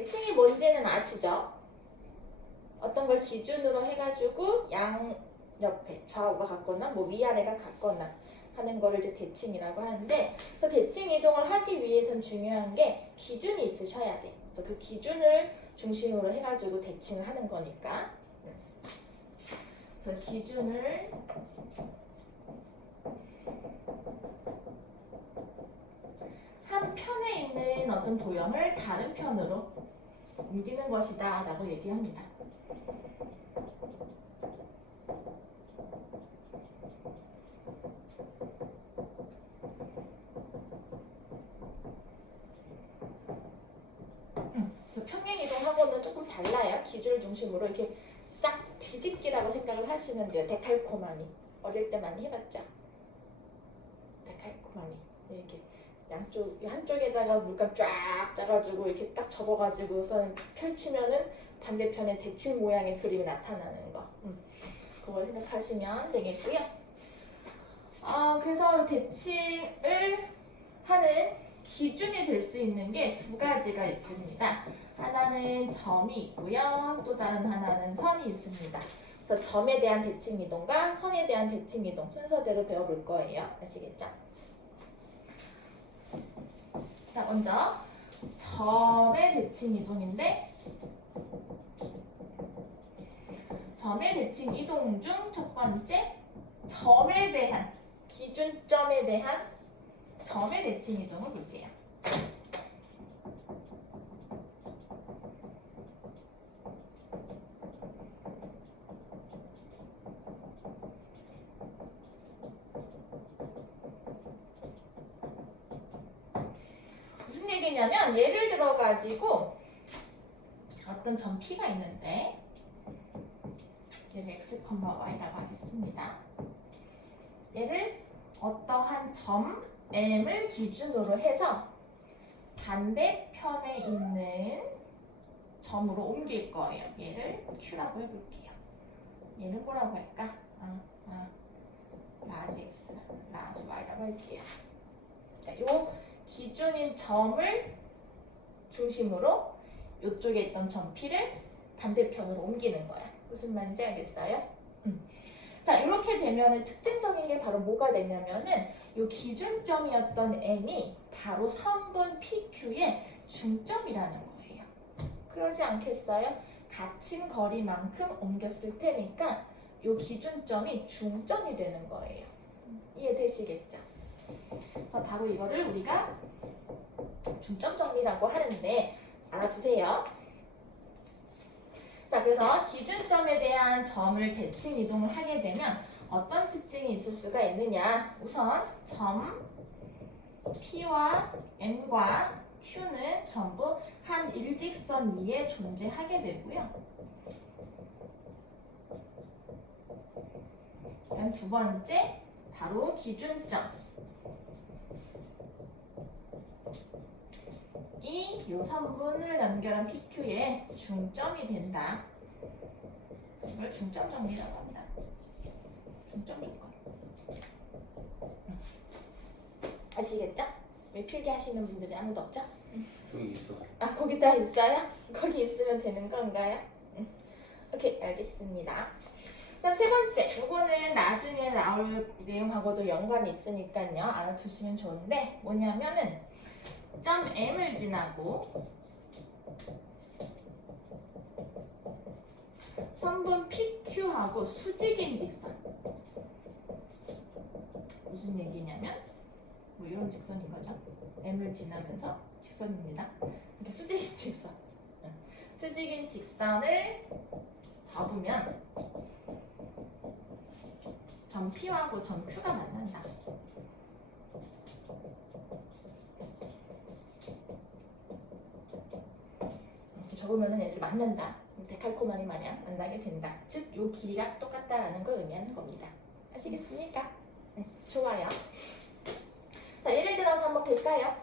대칭이 뭔지는 아시죠? 어떤 걸 기준으로 해가지고 양 옆에 좌우가 같거나 뭐 위아래가 같거나 하는 거를 이제 대칭이라고 하는데, 그 대칭 이동을 하기 위해선 중요한 게 기준이 있으셔야 돼. 그래서 그 기준을 중심으로 해가지고 대칭을 하는 거니까. 그래서 기준을 한 편에 있는 어떤 도형을 다른 편으로 옮기는 것이다 라고 얘기합니다. 그래서 평행 이동하고는 조금 달라요. 기준을 중심으로 이렇게 싹 뒤집기라고 생각을 하시면 돼요. 데칼코마니. 어릴 때 많이 해봤죠? 데칼코마니. 이렇게 양쪽, 한쪽에다가 물감 쫙 짜가지고 이렇게 딱 접어가지고선 펼치면은 반대편에 대칭 모양의 그림이 나타나는 거. 그걸 생각하시면 되겠고요. 그래서 대칭을 하는 기준이 될 수 있는 게 두 가지가 있습니다. 하나는 점이 있고요. 또 다른 하나는 선이 있습니다. 그래서 점에 대한 대칭 이동과 선에 대한 대칭 이동 순서대로 배워볼 거예요. 아시겠죠? 자, 먼저 점의 대칭 이동인데, 점의 대칭 이동 중 첫 번째, 점에 대한, 기준점에 대한 점의 대칭 이동을 볼게요. 무슨 얘기냐면, 예를 들어 가지고 어떤 점 P가 있는데, 얘를 x, y라고 하겠습니다. 얘를 어떠한 점 M을 기준으로 해서 반대편에 있는 점으로 옮길 거예요. 얘를 Q라고 해볼게요. 얘는 뭐라고 할까? 라지 X, 라지 Y라고 할게요. 자, 요 기준인 점을 중심으로 이쪽에 있던 점 P를 반대편으로 옮기는 거야. 무슨 말인지 알겠어요? 자, 이렇게 되면은 특징적인 게 바로 뭐가 되냐면은 이 기준점이었던 M이 바로 선분 PQ의 중점이라는 거예요. 그러지 않겠어요? 같은 거리만큼 옮겼을 테니까 이 기준점이 중점이 되는 거예요. 이해되시겠죠? 그래서 바로 이거를 우리가 중점 정리라고 하는데 알아두세요. 자, 그래서 기준점에 대한 점을 대칭 이동을 하게 되면 어떤 특징이 있을 수가 있느냐. 우선 점 P와 M과 Q는 전부 한 일직선 위에 존재하게 되고요. 그다음 두 번째, 바로 기준점. 이 선분을 연결한 PQ의 중점이 된다. 이걸 중점 정리라고 합니다. 중점 조건. 아시겠죠? 왜 필기하시는 분들이 아무도 없죠? 저기 있어. 거기다 있어요? 거기 있으면 되는 건가요? 오케이, 알겠습니다. 그다음 세 번째, 이거는 나중에 나올 내용하고도 연관이 있으니까요. 알아두시면 좋은데, 뭐냐면은 점 M을 지나고 선분 PQ하고 수직인 직선. 무슨 얘기냐면 뭐 이런 직선인 거죠. M을 지나면서 직선입니다. 이렇게 수직인 직선. 수직인 직선을 접으면 점 P하고 점 Q가 만난다. 이렇게 접으면 얘들 만난다. 데칼코마니 마냥 만나게 된다. 즉, 요 길이가 똑같다라는 걸 의미하는 겁니다. 아시겠습니까? 네, 좋아요. 자, 예를 들어서 한번 볼까요?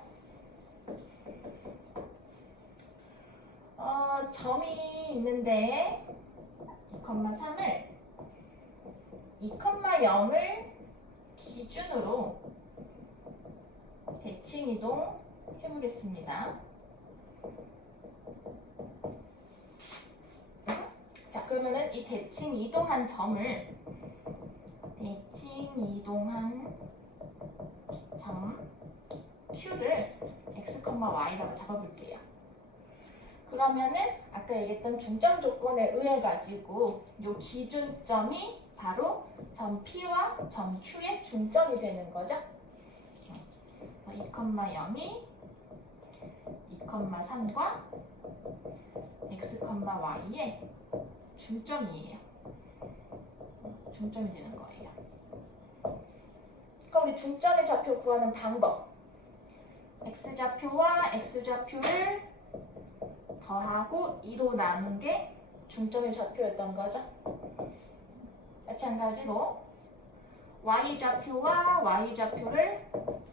점이 있는데 2,3을 2,0을 기준으로 대칭 이동 해보겠습니다. 자, 그러면은 이 대칭 이동한 점을 점 Q를 x, y라고 잡아볼게요. 그러면은 아까 얘기했던 중점 조건에 의해 가지고 이 기준점이 바로 점 P와 점 Q의 중점이 되는 거죠. 2, 0이 2, 3과 x, y의 중점이에요. 중점이 되는 거예요. 그럼 우리 중점의 좌표 구하는 방법. x좌표와 x좌표를 더하고 2로 나눈 게 중점의 좌표였던 거죠. 마찬가지로 y좌표와 y좌표를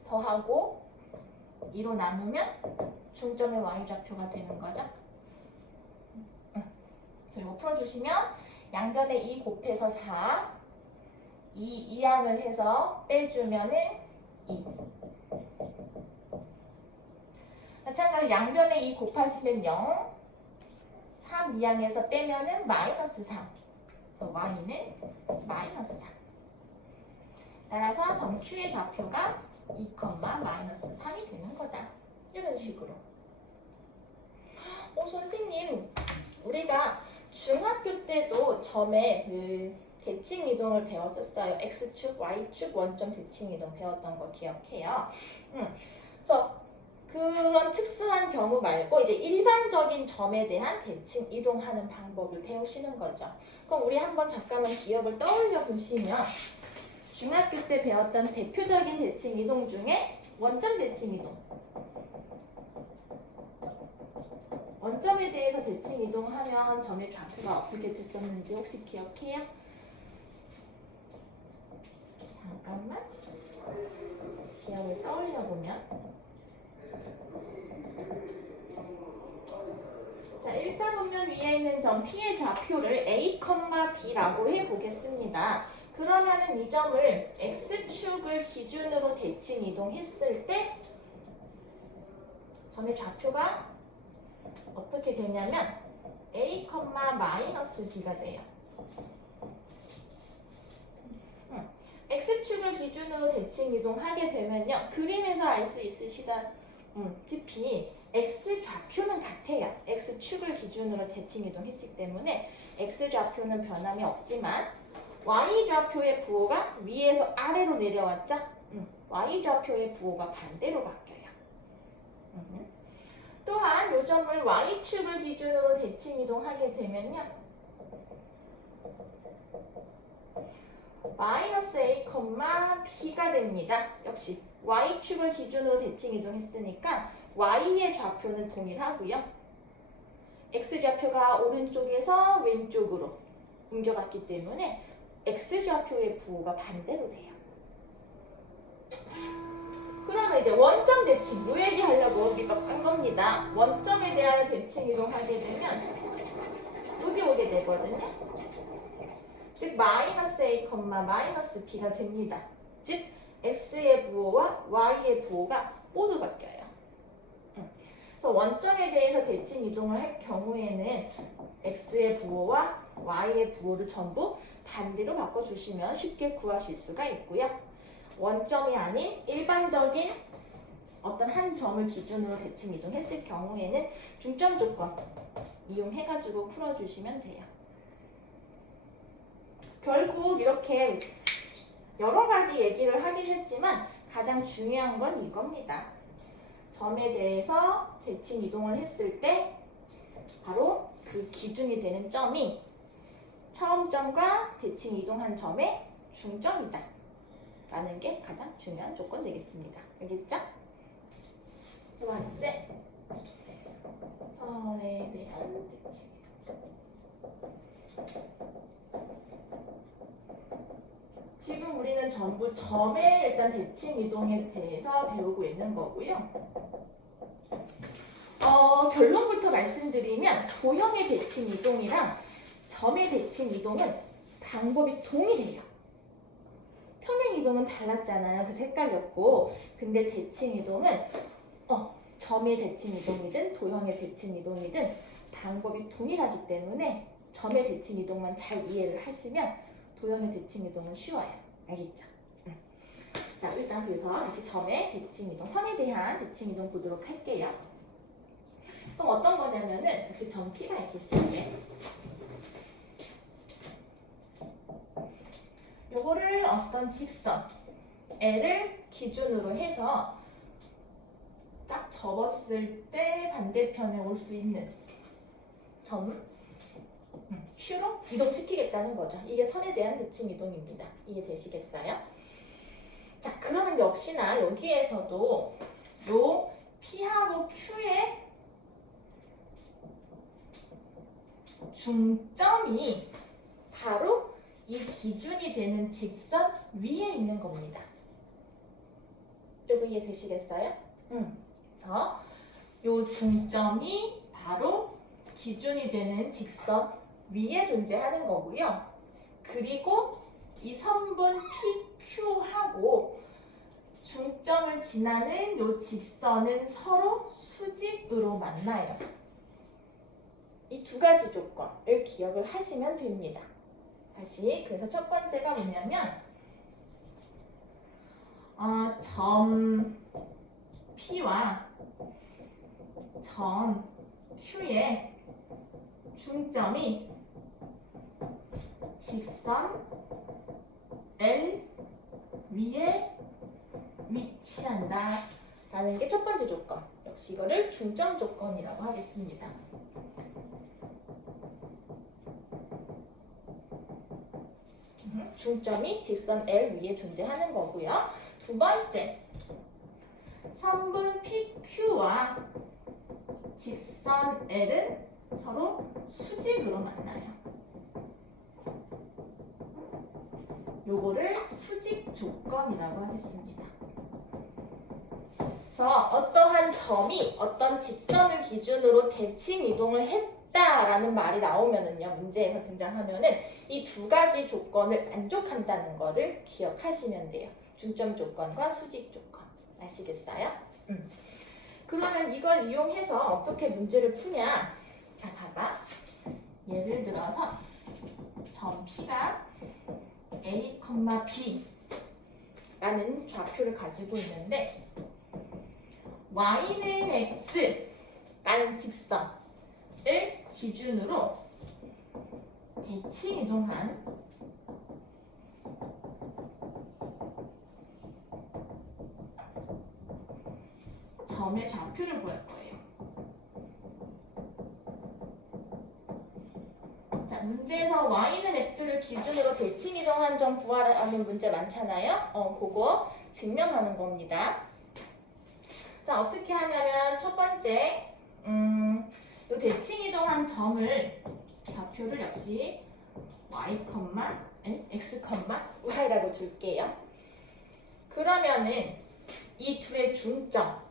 더하고 2로 나누면 중점의 y좌표가 되는 거죠. 그리고 풀어주시면 양변에 2 곱해서 4, 2양을 해서 빼주면은 2. 마찬가지로 양변에 2 곱하시면 0, 3 2양에서 빼면은 마이너스 3. 그래서 y는 마이너스 3. 따라서 점 Q의 좌표가 2, 마이너스 3이 되는 거다. 이런 식으로. 선생님, 우리가 중학교 때도 점의 그 대칭 이동을 배웠었어요. X축, Y축 원점 대칭 이동 배웠던 거 기억해요. 그래서 그런 특수한 경우 말고 이제 일반적인 점에 대한 대칭 이동하는 방법을 배우시는 거죠. 그럼 우리 한번 잠깐만 기억을 떠올려 보시면 중학교 때 배웠던 대표적인 대칭 이동 중에 원점 대칭 이동. 원점에 대해서 대칭 이동하면 점의 좌표가 어떻게 됐었는지 혹시 기억해요? 잠깐만 기억을 떠올려 보면 자, 1사분면 위에 있는 점 P의 좌표를 A, B라고 해보겠습니다. 그러면은 이 점을 X축을 기준으로 대칭 이동했을 때 점의 좌표가 어떻게 되냐면 A, 마이너스 B가 돼요. X축을 기준으로 대칭 이동하게 되면요. 그림에서 알 수 있으시다시피 X좌표는 같아요. X축을 기준으로 대칭 이동했기 때문에 X좌표는 변함이 없지만 Y좌표의 부호가 위에서 아래로 내려왔죠? Y좌표의 부호가 반대로 바뀌어요. 또한 이 점을 Y축을 기준으로 대칭 이동하게 되면요. 마이너스 A, B가 됩니다. 역시 Y축을 기준으로 대칭 이동했으니까 Y의 좌표는 동일하고요. X좌표가 오른쪽에서 왼쪽으로 옮겨갔기 때문에 X좌표의 부호가 반대로 돼요. 그러면 이제 원점 대칭, 요 얘기 하려고 여기가 깐 겁니다. 원점에 대한 대칭 이동하게 되면 여기 오게 되거든요. 즉 마이너스 A, 마이너스 B가 됩니다. 즉 X의 부호와 Y의 부호가 모두 바뀌어요. 그래서 원점에 대해서 대칭 이동을 할 경우에는 X의 부호와 Y의 부호를 전부 반대로 바꿔주시면 쉽게 구하실 수가 있고요. 원점이 아닌 일반적인 어떤 한 점을 기준으로 대칭 이동했을 경우에는 중점 조건 이용해가지고 풀어주시면 돼요. 결국 이렇게 여러 가지 얘기를 하긴 했지만 가장 중요한 건 이겁니다. 점에 대해서 대칭 이동을 했을 때 바로 그 기준이 되는 점이 처음 점과 대칭 이동한 점의 중점이다 라는 게 가장 중요한 조건 되겠습니다. 알겠죠? 두 번째, 선에 대한 대칭. 지금 우리는 전부 점의 일단 대칭 이동에 대해서 배우고 있는 거고요. 결론부터 말씀드리면 도형의 대칭 이동이랑 점의 대칭 이동은 방법이 동일해요. 평행 이동은 달랐잖아요. 그래서 헷갈렸고. 근데 대칭 이동은 점의 대칭 이동이든 도형의 대칭 이동이든 방법이 동일하기 때문에 점의 대칭 이동만 잘 이해를 하시면 도형의 대칭 이동은 쉬워요. 알겠죠? 자, 일단 그래서 다시 점의 대칭 이동, 선에 대한 대칭 이동 보도록 할게요. 그럼 어떤 거냐면은 역시 점 P가 이렇게 있을 때 요거를 어떤 직선 L을 기준으로 해서 딱 접었을 때 반대편에 올 수 있는 점 Q로 이동시키겠다는 거죠. 이게 선에 대한 대칭 이동입니다. 이해되시겠어요? 자, 그러면 역시나 여기에서도 요 P하고 Q의 중점이 바로 이 기준이 되는 직선 위에 있는 겁니다. 여러분 이해되시겠어요? 그래서 요 중점이 바로 기준이 되는 직선 위에 존재하는 거고요. 그리고 이 선분 PQ하고 중점을 지나는 요 직선은 서로 수직으로 만나요. 이 두 가지 조건을 기억을 하시면 됩니다. 다시 그래서 첫 번째가 뭐냐면 점 P와 점 Q의 중점이 직선 L 위에 위치한다 라는 게 첫 번째 조건. 역시 이거를 중점 조건이라고 하겠습니다. 중점이 직선 L 위에 존재하는 거고요. 두 번째, 선분 PQ와 직선 L은 서로 수직으로 만나요. 요거를 수직 조건이라고 하겠습니다. 그래서 어떠한 점이 어떤 직선을 기준으로 대칭 이동을 했다라는 말이 나오면은요, 문제에서 등장하면은 이 두 가지 조건을 만족한다는 거를 기억하시면 돼요. 중점 조건과 수직 조건. 아시겠어요? 그러면 이걸 이용해서 어떻게 문제를 푸냐? 자, 봐봐. 예를 들어서 점 P가 A, B 라는 좌표를 가지고 있는데 Y는 X 라는 직선을 기준으로 대칭 이동한 점의 좌표를 구할 거예요. 자, 문제에서 Y는 X를 기준으로 대칭 이동한 점 구하라는 문제 많잖아요. 그거 증명하는 겁니다. 자, 어떻게 하냐면 첫 번째, 이 대칭 이동한 점을 좌표를 역시 X, Y라고 줄게요. 그러면은 이 둘의 중점,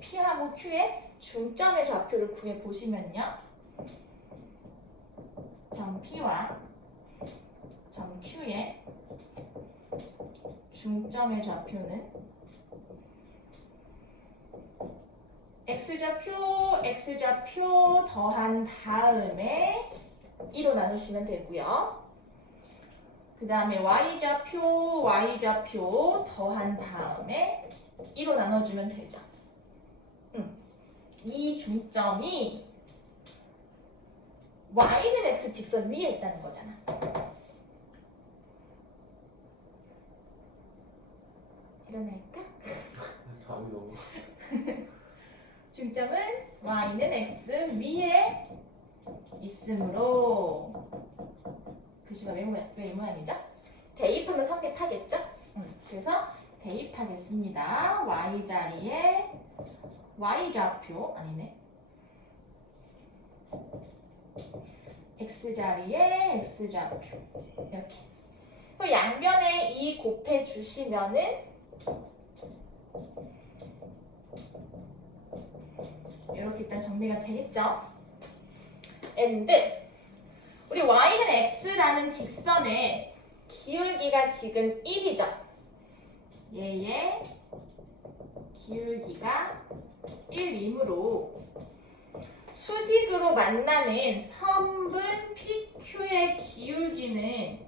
P하고 Q의 중점의 좌표를 구해 보시면요, 점 P와 점 Q의 중점의 좌표는 X좌표 더한 다음에 2로 나누시면 되고요. 그 다음에 Y좌표 더한 다음에 2로 나눠주면 되죠. 이 중점이 Y는 X 직선 위에 있다는 거잖아. 일어날까? 잠이 너무. 중점은 Y는 X 위에 있으므로 글씨가 왜 이 모양이죠? 대입하면 성립하겠죠? 그래서 대입하겠습니다. Y 자리에 Y좌표, 아니네. X 자리에 X좌표. 이렇게. 양변에 2 곱해 주시면은 이렇게 일단 정리가 되겠죠? and 우리 Y는 X라는 직선의 기울기가 지금 1이죠? 얘의 기울기가 1이므로 수직으로 만나는 선분 PQ의 기울기는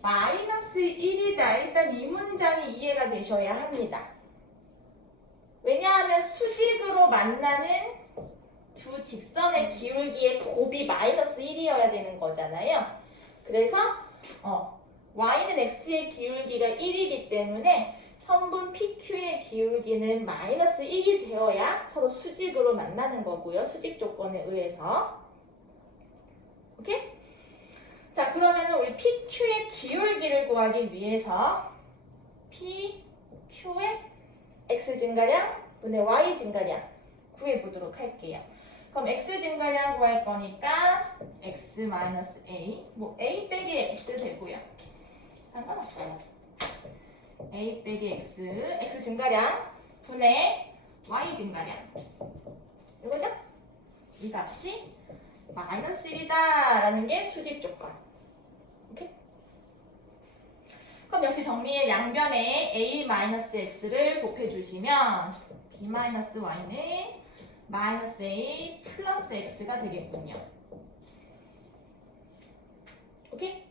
마이너스 1이다. 일단 이 문장이 이해가 되셔야 합니다. 왜냐하면 수직으로 만나는 두 직선의 기울기의 곱이 마이너스 1이어야 되는 거잖아요. 그래서 y는 x의 기울기가 1이기 때문에 선분 PQ의 기울기는 마이너스 1이 되어야 서로 수직으로 만나는 거고요. 수직 조건에 의해서. 오케이? 자, 그러면 우리 PQ의 기울기를 구하기 위해서 PQ의 x 증가량 분의 y 증가량 구해보도록 할게요. 그럼 x 증가량 구할 거니까 x 마이너스 a, 뭐 a 빼기 x 되고요. 상관없어요. a 빼기 x 증가량 분의 y 증가량. 이거죠? 이 값이 마이너스 1이다 라는 게 수직 조건. 오케이? 그럼 역시 정리해. 양변에 a 마이너스 x를 곱해주시면 b 마이너스 y는 마이너스 a 플러스 x가 되겠군요. 오케이?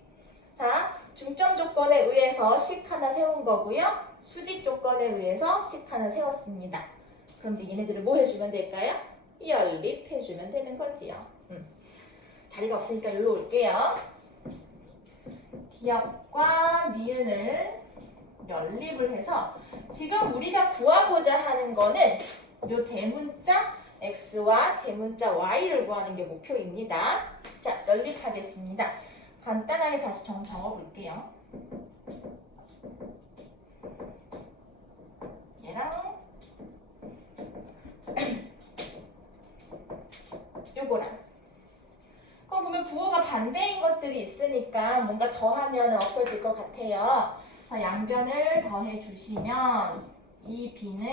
자, 중점 조건에 의해서 식 하나 세운 거고요. 수직 조건에 의해서 식 하나 세웠습니다. 그럼 이제 얘네들을 뭐 해주면 될까요? 연립해주면 되는 거지요. 자리가 없으니까 여기로 올게요. 기역과 니은을 연립을 해서 지금 우리가 구하고자 하는 거는 요 대문자 x와 대문자 y를 구하는 게 목표입니다. 자, 연립하겠습니다. 간단하게 다시 적어볼게요. 얘랑 요거랑. 그럼 보면 부호가 반대인 것들이 있으니까 뭔가 더하면 없어질 것 같아요. 자, 양변을 더해 주시면 이 b는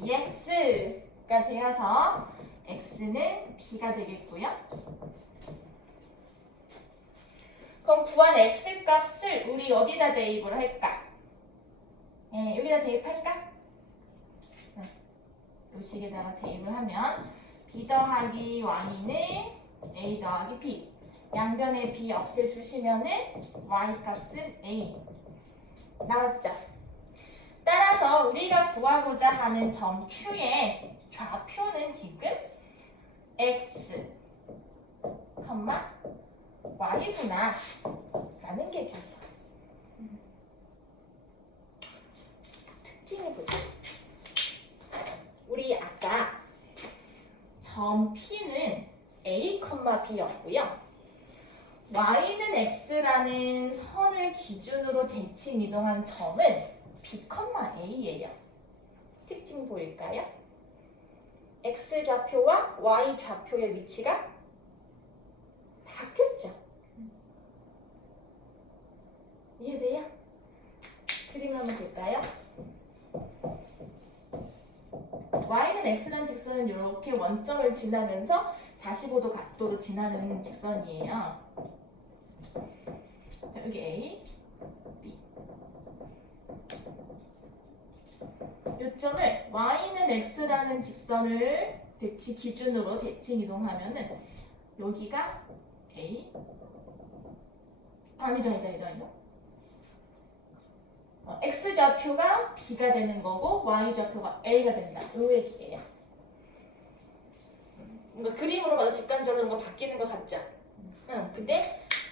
2x가 되어서 x는 b가 되겠고요. 그럼 구한 x 값을 우리 어디다 대입을 할까? 여기다 대입할까? 이 식에다가 대입을 하면 b 더하기 y는 a 더하기 b. 양변에 b 없애주시면은 y 값은 a. 나왔죠? 따라서 우리가 구하고자 하는 점 Q의 좌표는 지금 x, y구나 라는 게 결과. 특징을 보자. 우리 아까 점 P는 a, b였고요. y는 x라는 선을 기준으로 대칭 이동한 점은 b, a예요. 특징 보일까요? x 좌표와 y 좌표의 위치가 바뀌었죠. 이해돼요? 그림 한번 볼까요? y는 x라는 직선은 이렇게 원점을 지나면서 45도 각도로 지나는 직선이에요. 자, 여기 A, B. 요점을 y는 x라는 직선을 기준으로 대칭 이동하면은 여기가 A, 아니죠. x 좌표가 b가 되는 거고 y 좌표가 a가 된다. 이 얘기예요. 뭔가 그림으로 봐도 직관적으로 뭔가 바뀌는 것 같죠? 근데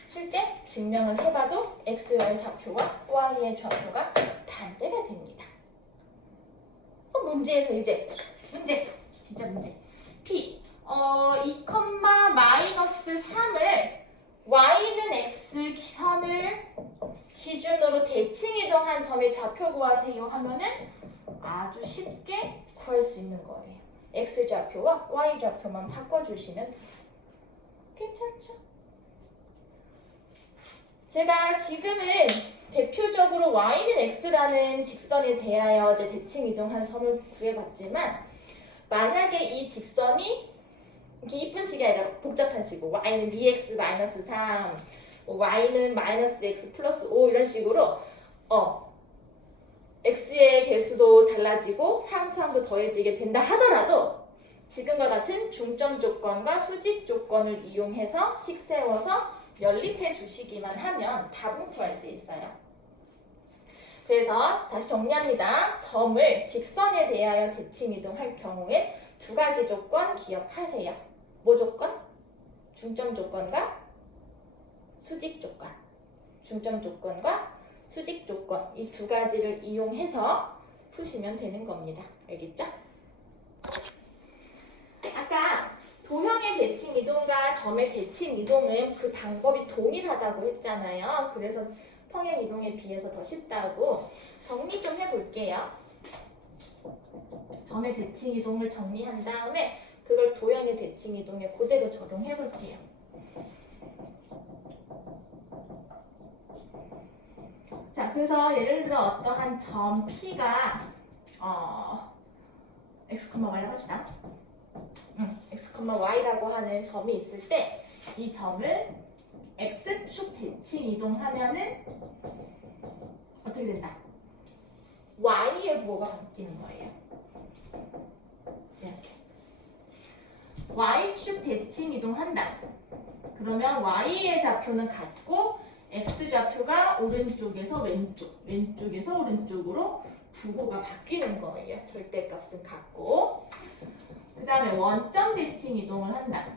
실제 증명을 해봐도 x의 좌표와 y의 좌표가 반대가 됩니다. 문제에서 이제 진짜 문제. p 2,-3을 y는 x 선을 기준으로 대칭 이동한 점의 좌표 구하세요 하면은 아주 쉽게 구할 수 있는 거예요. x 좌표와 y 좌표만 바꿔주시면 돼요. 괜찮죠? 제가 지금은 대표적으로 y는 x라는 직선에 대하여 이제 대칭 이동한 점을 구해봤지만 만약에 이 직선이 이렇게 이쁜 식이 아니라 복잡한 식으로 y는 bx 마이너스 3, y는 마이너스 x 플러스 5 이런 식으로 x의 개수도 달라지고 상수함도 더해지게 된다 하더라도 지금과 같은 중점 조건과 수직 조건을 이용해서 식 세워서 연립해 주시기만 하면 다분투할 수 있어요. 그래서 다시 정리합니다. 점을 직선에 대하여 대칭 이동할 경우에 두 가지 조건 기억하세요. 뭐 조건? 중점 조건과 수직 조건. 중점 조건과 수직 조건. 이 두 가지를 이용해서 푸시면 되는 겁니다. 알겠죠? 아까 도형의 대칭 이동과 점의 대칭 이동은 그 방법이 동일하다고 했잖아요. 그래서 평행 이동에 비해서 더 쉽다고 정리 좀 해볼게요. 점의 대칭 이동을 정리한 다음에 그걸 도형의 대칭 이동에 그대로 적용해볼게요. 자, 그래서 예를 들어 어떠한 점 P가 x, y라고 합시다. x, y라고 하는 점이 있을 때 이 점을 x축 대칭 이동하면은 어떻게 된다? y의 부호가 바뀌는 거예요. 이렇게 y축 대칭 이동한다. 그러면 y의 좌표는 같고 x 좌표가 오른쪽에서 왼쪽, 왼쪽에서 오른쪽으로 부호가 바뀌는 거예요. 절대값은 같고. 그 다음에 원점 대칭 이동을 한다.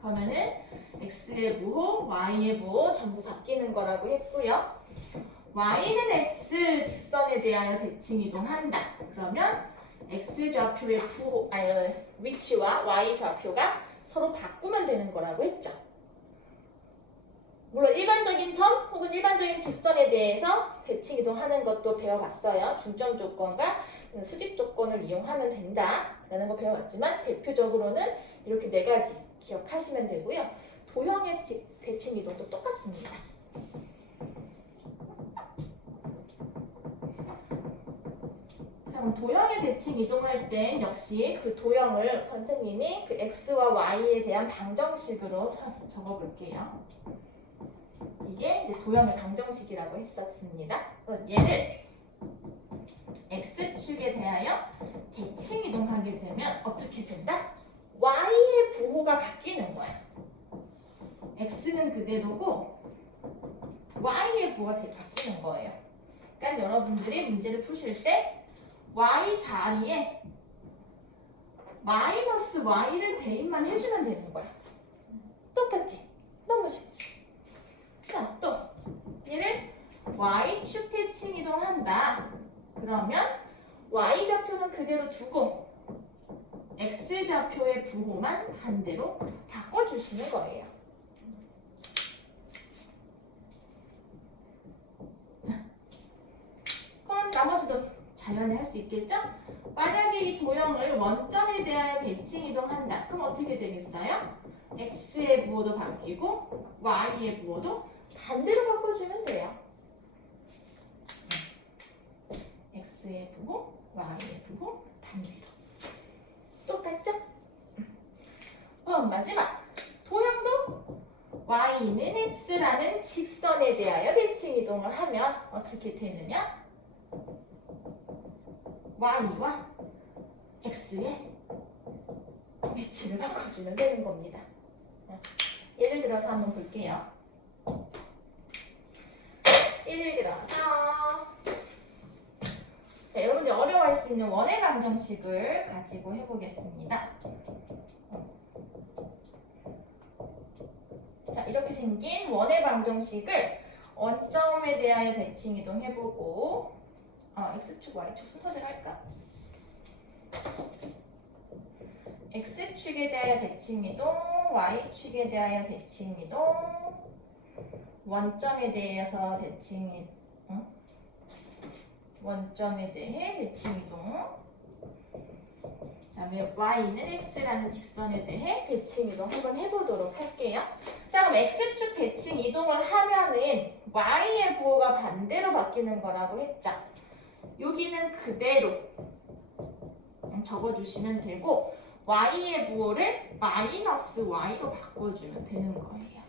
그러면은 x의 부호, y의 부호 전부 바뀌는 거라고 했고요. y는 x 직선에 대하여 대칭 이동한다. 그러면 x 좌표의 부호, 위치와 y 좌표가 서로 바꾸면 되는 거라고 했죠. 물론 일반적인 점 혹은 일반적인 직선에 대해서 대칭 이동하는 것도 배워봤어요. 중점 조건과 수직 조건을 이용하면 된다라는 거 배워봤지만 대표적으로는 이렇게 네 가지 기억하시면 되고요. 도형의 대칭 이동도 똑같습니다. 자, 그럼 도형의 대칭 이동할 땐 역시 그 도형을 선생님이 그 x와 y에 대한 방정식으로 적어볼게요. 이게 이제 도형의 방정식이라고 했었습니다. 얘를 x축에 대하여 대칭 이동하게 되면 어떻게 된다? y의 부호가 바뀌는 거야. x는 그대로고 y의 부호가 바뀌는 거예요. 그러니까 여러분들이 문제를 푸실 때 y 자리에 마이너스 y를 대입만 해주면 되는 거야. 똑같지? 너무 쉽지? 자, 또 얘를 y축 대칭 이동한다. 그러면 y 좌표는 그대로 두고 x 좌표의 부호만 반대로 바꿔주시는 거예요. 그럼 나머지도 자연히 할 수 있겠죠? 만약에 이 도형을 원점에 대하여 대칭 이동한다. 그럼 어떻게 되겠어요? x의 부호도 바뀌고 y의 부호도 반대로 바꿔주면 돼요. x의 부호, y의 부호 반대로. 똑같죠? 마지막 도형도 y는 x라는 직선에 대하여 대칭 이동을 하면 어떻게 되느냐? y와 x의 위치를 바꿔주면 되는 겁니다. 예를 들어서 한번 볼게요. 예를 들어서 여러분들 어려워할 수 있는 원의 방정식을 가지고 해보겠습니다. 자, 이렇게 생긴 원의 방정식을 원점에 대하여 대칭 이동해보고 x축, y축 순서대로 할까? x축에 대하여 대칭 이동, y축에 대하여 대칭 이동, 원점에 대해서 대칭 이동, 원점에 대해 대칭 이동. 그다음에 y는 x라는 직선에 대해 대칭 이동 한번 해보도록 할게요. 자, 그럼 x축 대칭 이동을 하면은 y의 부호가 반대로 바뀌는 거라고 했죠. 여기는 그대로 적어주시면 되고 y의 부호를 마이너스 y로 바꿔주면 되는 거예요.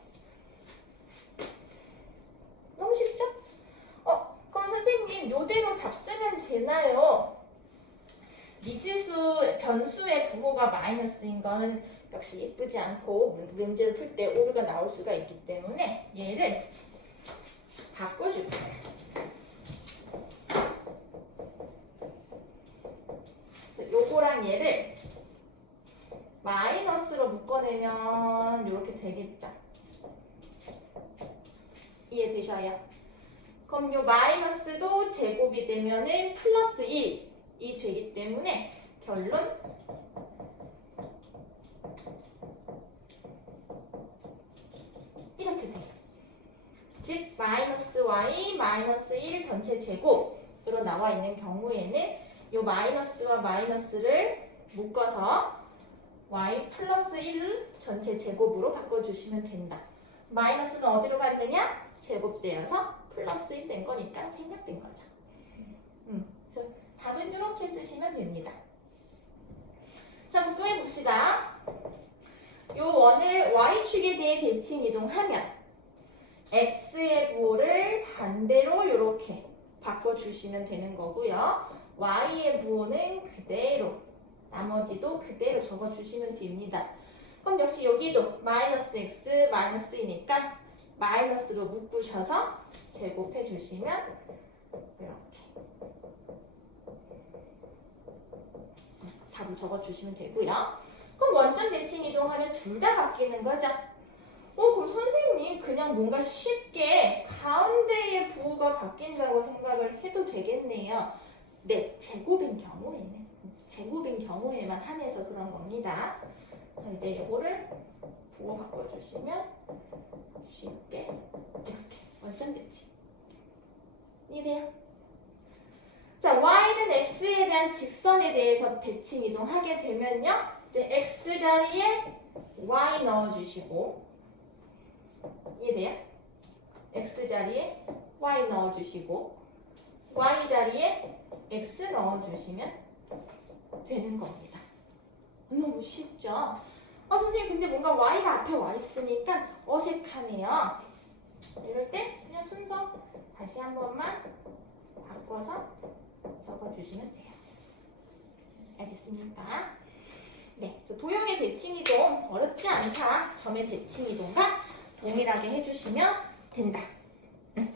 너무 쉽죠? 그럼 되나요? 미지수 변수의 부호가 마이너스인 거는 역시 예쁘지 않고 문제를 풀 때 오류가 나올 수가 있기 때문에 얘를 바꿔줄 거예요. 요거랑 얘를 마이너스로 묶어내면 이렇게 되겠죠. 이해되셔요? 그럼 요 마이너스도 제곱이 되면은 플러스 1이 되기 때문에 결론 이렇게 돼요. 즉 마이너스 y 마이너스 1 전체 제곱으로 나와 있는 경우에는 요 마이너스와 마이너스를 묶어서 y 플러스 1 전체 제곱으로 바꿔주시면 된다. 마이너스는 어디로 갔느냐? 제곱되어서 플러스 1 된 거니까 생략된 거죠. 그래서 답은 이렇게 쓰시면 됩니다. 자, 그럼 또 해봅시다. 요 원을 y축에 대해 대칭 이동하면 x의 부호를 반대로 이렇게 바꿔주시면 되는 거고요. y의 부호는 그대로, 나머지도 그대로 적어주시면 됩니다. 그럼 역시 여기도 마이너스 x, 마이너스 2니까 마이너스로 묶으셔서 제곱해 주시면 이렇게 답을 적어주시면 되고요. 그럼 원점 대칭 이동하면 둘 다 바뀌는 거죠. 그럼 선생님 그냥 뭔가 쉽게 가운데의 부호가 바뀐다고 생각을 해도 되겠네요. 네, 제곱인 경우에만 한해서 그런 겁니다. 자, 이제 이거를 부호 바꿔주시면 쉽게 이렇게 원점 대칭 이래요. 자, y는 x에 대한 직선에 대해서 대칭 이동하게 되면요, 이제 x 자리에 y 넣어주시고, 이해돼요? x 자리에 y 넣어주시고, y 자리에 x 넣어주시면 되는 겁니다. 너무 쉽죠? 선생님 근데 뭔가 y가 앞에 와 있으니까 어색하네요. 이럴 때 그냥 순서 다시 한 번만 바꿔서 적어주시면 돼요. 알겠습니까? 네, 그래서 도형의 대칭이동 어렵지 않다. 점의 대칭이동과 동일하게 해주시면 된다.